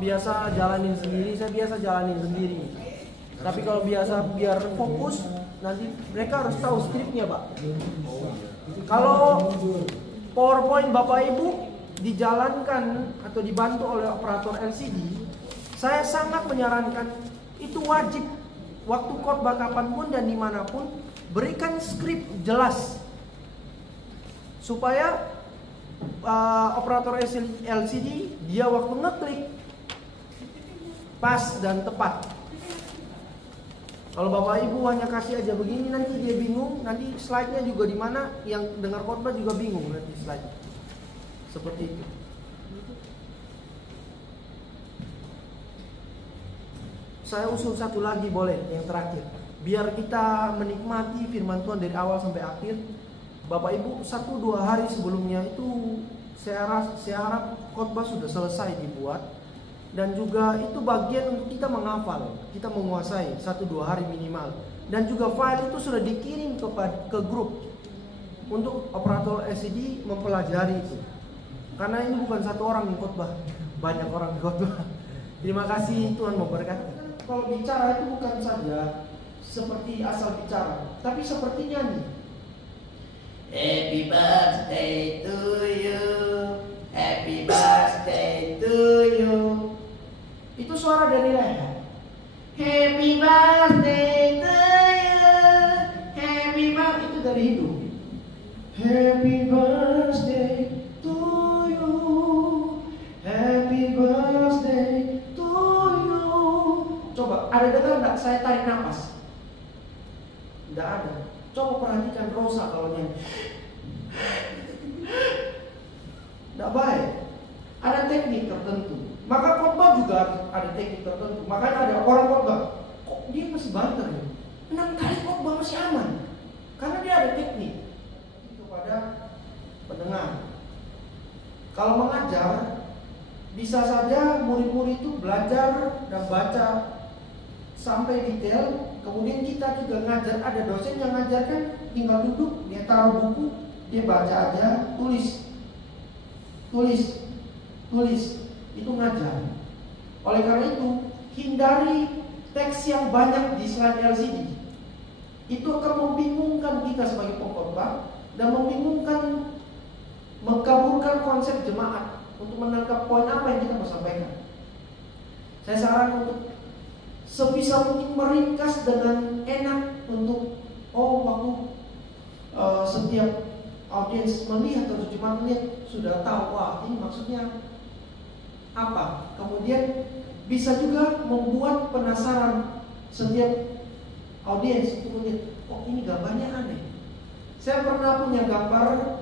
biasa jalanin sendiri, saya biasa jalanin sendiri. Tapi kalau biasa biar fokus, nanti mereka harus tahu skripnya, Pak. Kalau PowerPoint Bapak Ibu dijalankan atau dibantu oleh operator LCD, saya sangat menyarankan itu wajib waktu khotbah kapanpun dan dimanapun berikan skrip jelas supaya operator LCD dia waktu ngeklik pas dan tepat. Kalau Bapak Ibu hanya kasih aja begini, nanti dia bingung, nanti slide-nya juga di mana, yang dengar khotbah juga bingung nanti slide. Seperti itu. Saya usul satu lagi boleh, yang terakhir. Biar kita menikmati firman Tuhan dari awal sampai akhir. Bapak Ibu 1-2 hari sebelumnya itu saya harap khotbah sudah selesai dibuat. Dan juga itu bagian untuk kita menghafal, kita menguasai 1-2 hari minimal. Dan juga file itu sudah dikirim ke grup untuk operator LCD mempelajari itu. Karena ini bukan satu orang yang khotbah, banyak orang yang khotbah. Terima kasih, Tuhan memberkati. Kalau bicara itu bukan saja seperti asal bicara, tapi seperti nyanyi. Happy birthday to you, happy birthday to you. Itu suara dari leher. Happy birthday to you, happy birthday, itu dari hidung. Happy birthday to you, happy birthday to you. Coba, ada dengar enggak saya tarik nafas? Enggak ada. Coba perhatikan Rosa kalau nyanyi. Enggak baik. Ada teknik tertentu. Maka khotbah juga ada teknik tertentu. Makanya ada orang khotbah, kok dia masih banter ya? 6 kali khotbah masih aman. Karena dia ada teknik. Kepada pendengar. Kalau mengajar, bisa saja murid-murid itu belajar dan baca sampai detail. Kemudian kita juga ngajar, ada dosen yang ngajarkan tinggal duduk, dia taruh buku, dia baca aja, tulis. Itu ngajar. Oleh karena itu, hindari teks yang banyak di slide LCD. Itu akan membingungkan kita sebagai pengkhotbah dan mengkaburkan konsep jemaat untuk menangkap poin apa yang kita mau sampaikan. Saya sarankan untuk sebisa mungkin meringkas dengan enak untuk waktu setiap audiens melihat atau cuma melihat sudah tahu, wah ini maksudnya apa. Kemudian bisa juga membuat penasaran setiap audiens untuk melihat, oh ini gambarnya aneh. Saya pernah punya gambar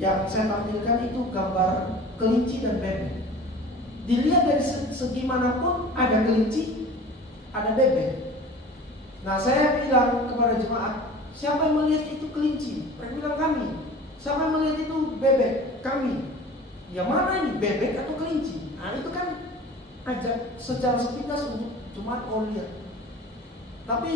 yang saya tampilkan itu gambar kelinci dan bebek. Dilihat dari segi manapun ada kelinci, ada bebek. Nah saya bilang kepada jemaat, siapa yang melihat itu kelinci? Mereka bilang kami. Siapa yang melihat itu bebek? Kami. Yang mana ini, bebek atau kelinci? Nah itu kan ajak secara sepintas untuk jemaat lihat. Tapi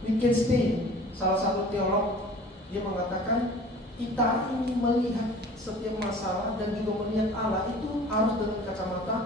Wittgenstein, salah satu teolog, dia mengatakan kita ini melihat setiap masalah dan juga melihat Allah itu harus dengan kacamata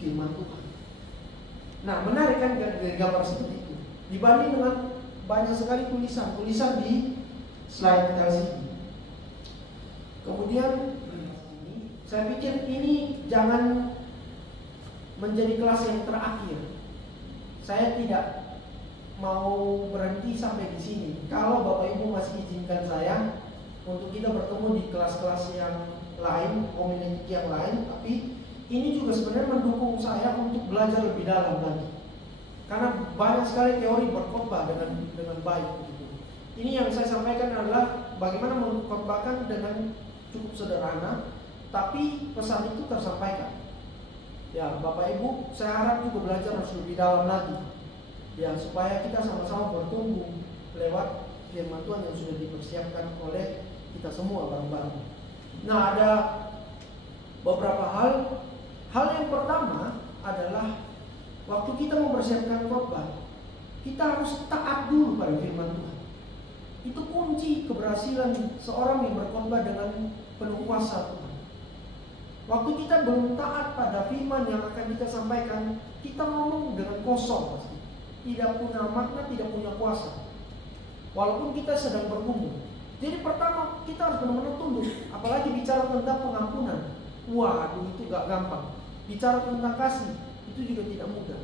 firman Tuhan. Nah menarik kan dari gambar seperti itu dibanding dengan banyak sekali tulisan di slide LCD. Kemudian saya pikir ini jangan menjadi kelas yang terakhir. Saya tidak mau berhenti sampai di sini. Kalau Bapak Ibu masih izinkan saya untuk kita bertemu di kelas-kelas yang lain, community yang lain, tapi ini juga sebenarnya mendukung saya untuk belajar lebih dalam lagi. Karena banyak sekali teori berkhotbah dengan baik. Gitu. Ini yang saya sampaikan adalah bagaimana mengkhotbahkan dengan cukup sederhana, tapi pesan itu tersampaikan. Ya, Bapak Ibu, saya harap juga belajar harus lebih dalam lagi. Ya, supaya kita sama-sama bertumbuh lewat firman Tuhan yang sudah dipersiapkan oleh kita semua bareng-bareng. Nah, ada beberapa hal. Hal yang pertama adalah waktu kita mempersiapkan khotbah, kita harus taat dulu pada firman Tuhan. Itu kunci keberhasilan seorang yang berkhotbah dengan penuh kuasa Tuhan. Waktu kita belum taat pada firman yang akan kita sampaikan, kita ngomong dengan kosong pasti. Tidak punya makna, tidak punya kuasa. Walaupun kita sedang bergumul. Jadi pertama kita harus benar-benar tunduk. Apalagi bicara tentang pengampunan. Waduh, itu gak gampang. Bicara tentang kasih, itu juga tidak mudah.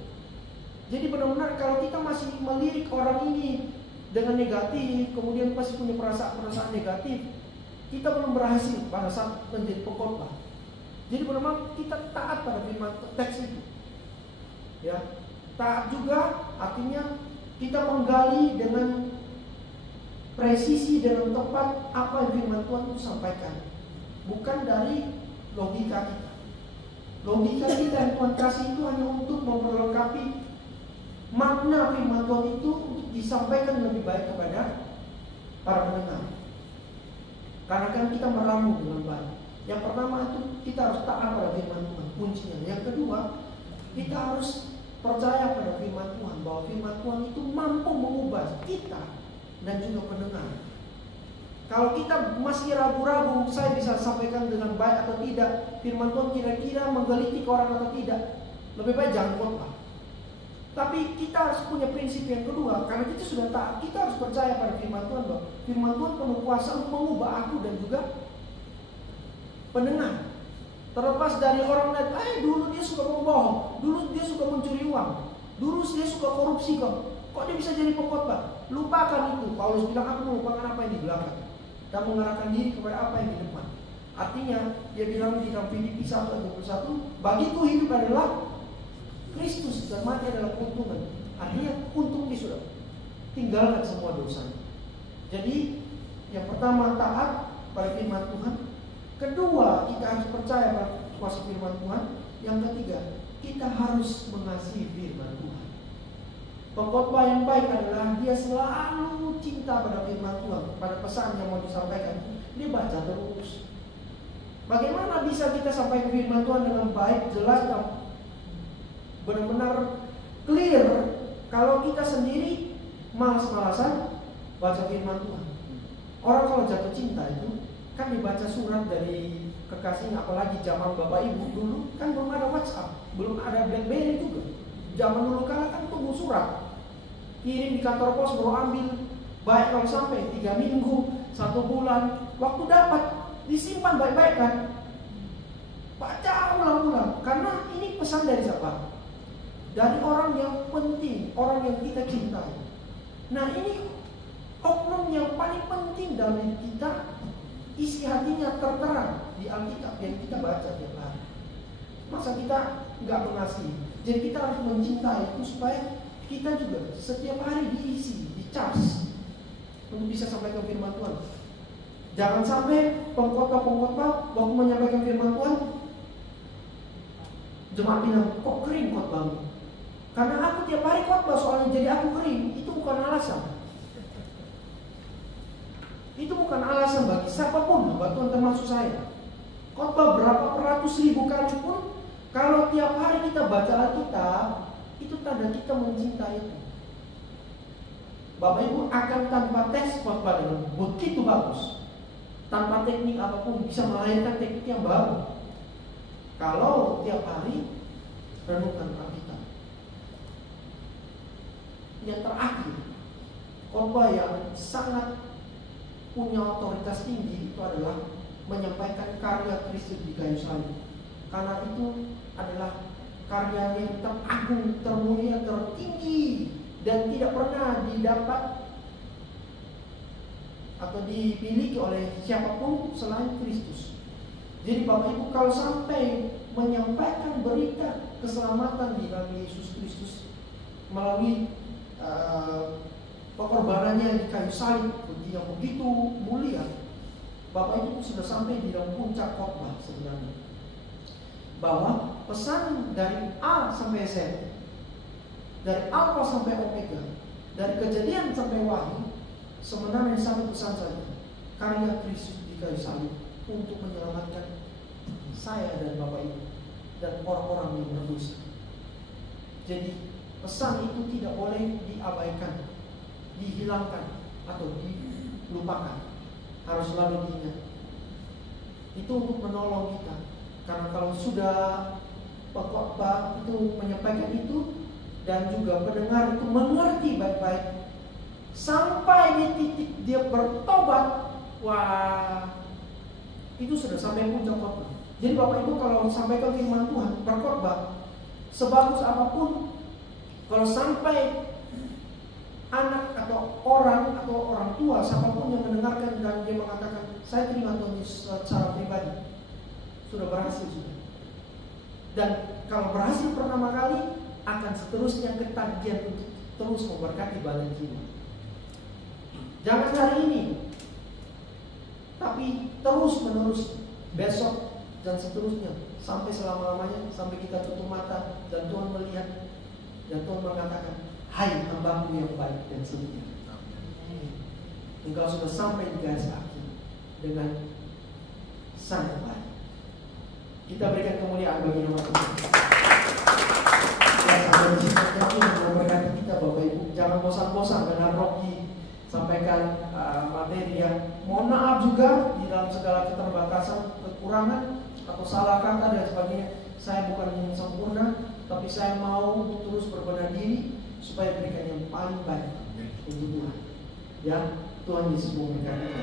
Jadi benar-benar kalau kita masih melirik orang ini dengan negatif, kemudian pasti punya perasaan negatif, kita belum berhasil pada saat menjadi pengkhotbah. Jadi benar-benar kita taat pada firman teks itu. Ya, taat juga artinya kita menggali dengan presisi, dengan tepat apa yang firman Tuhan itu sampaikan. Bukan dari logika kita. Logika kita yang Tuhan kasih itu hanya untuk memperlengkapi makna firman Tuhan itu untuk disampaikan lebih baik kepada para pendengar. Karena kan kita meramu dengan baik. Yang pertama itu kita harus taat pada firman Tuhan, kuncinya. Yang kedua, kita harus percaya pada firman Tuhan, bahwa firman Tuhan itu mampu mengubah kita dan juga pendengar. Kalau kita masih ragu-ragu, saya bisa sampaikan dengan baik atau tidak, firman Tuhan kira-kira menggelitik orang atau tidak, lebih baik jangan khotbah. Tapi kita harus punya prinsip yang kedua, karena kita sudah taat, kita harus percaya pada firman Tuhan, bahwa firman Tuhan penuh kuasa untuk mengubah aku dan juga pendengar. Terlepas dari orang lain, dulu dia suka membohong, dulu dia suka mencuri uang, dulu dia suka korupsi kok dia bisa jadi pengkhotbah? Lupakan itu. Paulus bilang, aku melupakan apa yang di belakang dan mengarahkan diri kepada apa yang di depan. Artinya dia bilang di dalam Filipi 1:21, bagiku hidup adalah Kristus dan mati adalah keuntungan. Artinya untung dia sudah tinggalkan semua dosanya. Jadi yang pertama taat pada firman Tuhan. Kedua, kita harus percaya pada kuasa firman Tuhan. Yang ketiga, kita harus mengasihi firman Tuhan. Pengkhotbah yang baik adalah dia selalu cinta pada firman Tuhan, pada pesan yang mau disampaikan. Dia baca terus. Bagaimana bisa kita sampaikan firman Tuhan dengan baik, jelas, dan benar-benar clear kalau kita sendiri malas-malasan baca firman Tuhan? Orang kalau jatuh cinta itu kan dibaca surat dari kekasihnya, apalagi zaman bapak ibu dulu kan belum ada WhatsApp, belum ada BlackBerry juga. Zaman dulu kan tunggu surat, kirim di kantor pos, baru ambil. Baik kalau sampai 3 minggu, 1 bulan, waktu dapat disimpan baik-baik kan. Baca ulang-ulang, karena ini pesan dari siapa? Dari orang yang penting, orang yang kita cintai. Nah ini oknum yang paling penting dalam kita, isi hatinya tertera di Alkitab yang kita baca tiap hari. Masa kita nggak mengasihi? Jadi kita harus mencintai itu supaya kita juga setiap hari diisi, dicas untuk bisa sampaikan firman Tuhan. Jangan sampai pengkhotbah waktu menyampaikan firman Tuhan, jemaat bilang, kok kering khotbahmu? Karena aku tiap hari khotbah soalnya jadi aku kering. Itu bukan alasan. Itu bukan alasan bagi siapapun, bahkan termasuk saya. Khotbah berapa ratus ribu kali pun, kalau tiap hari kita baca Alkitab, itu tanda kita mencintai itu. Bapak Ibu akan tanpa teks khotbah dengan begitu bagus, tanpa teknik apapun bisa melahirkan teknik yang baru. Kalau tiap hari renungkan Alkitab. Yang terakhir, khotbah yang sangat punya otoritas tinggi itu adalah menyampaikan karya Kristus di kayu salib. Karena itu adalah karya yang teragung, termulia, tertinggi, dan tidak pernah didapat atau dimiliki oleh siapapun selain Kristus. Jadi Bapak Ibu kalau sampai menyampaikan berita keselamatan di dalam Yesus Kristus melalui pengorbanannya di kayu salib yang begitu mulia, Bapak Ibu sudah sampai di dalam puncak khotbah sebenarnya. Bahwa pesan dari A sampai Z, dari Alfa sampai Omega, dari Kejadian sampai Wahyu, sebenarnya satu pesan saja, karya Kristus di kayu salib untuk menyelamatkan saya dan Bapak Ibu dan orang-orang yang berdosa. Jadi pesan itu tidak boleh diabaikan, dihilangkan atau dilupakan. Harus selalu diingat. Itu untuk menolong kita Karena kalau sudah pengkhotbah itu menyampaikan itu dan juga pendengar itu mengerti baik-baik sampai di titik dia bertobat, wah, itu sudah sampai puncak khotbah. Jadi Bapak Ibu kalau sampaikan firman Tuhan, berkhotbah, sebagus apapun, kalau sampai anak atau orang tua siapapun yang mendengarkan dan dia mengatakan saya terima Tuhan Yesus secara pribadi, sudah berhasil sudah. Dan kalau berhasil pertama kali, akan seterusnya ketagihan untuk terus memberkati banyak jiwa. Jangan hari ini, tapi terus menerus, besok dan seterusnya, sampai selama-lamanya, sampai kita tutup mata dan Tuhan melihat dan Tuhan mengatakan, hai hambaku yang baik dan setia, engkau sudah sampai di garis akhir dengan sangat baik. Kita berikan kemuliaan bagi nama Tuhan. Ya, sampai di sini memberkati kita Bapak Ibu. Jangan bosan-bosan dengan Rocky sampaikan materi yang mohon maaf juga di dalam segala keterbatasan, kekurangan atau salah kata dan sebagainya. Saya bukan yang sempurna, tapi saya mau terus berbenah diri supaya berikan yang paling baik untuk Tuhan. Ya, Tuhan Yesus memberkati.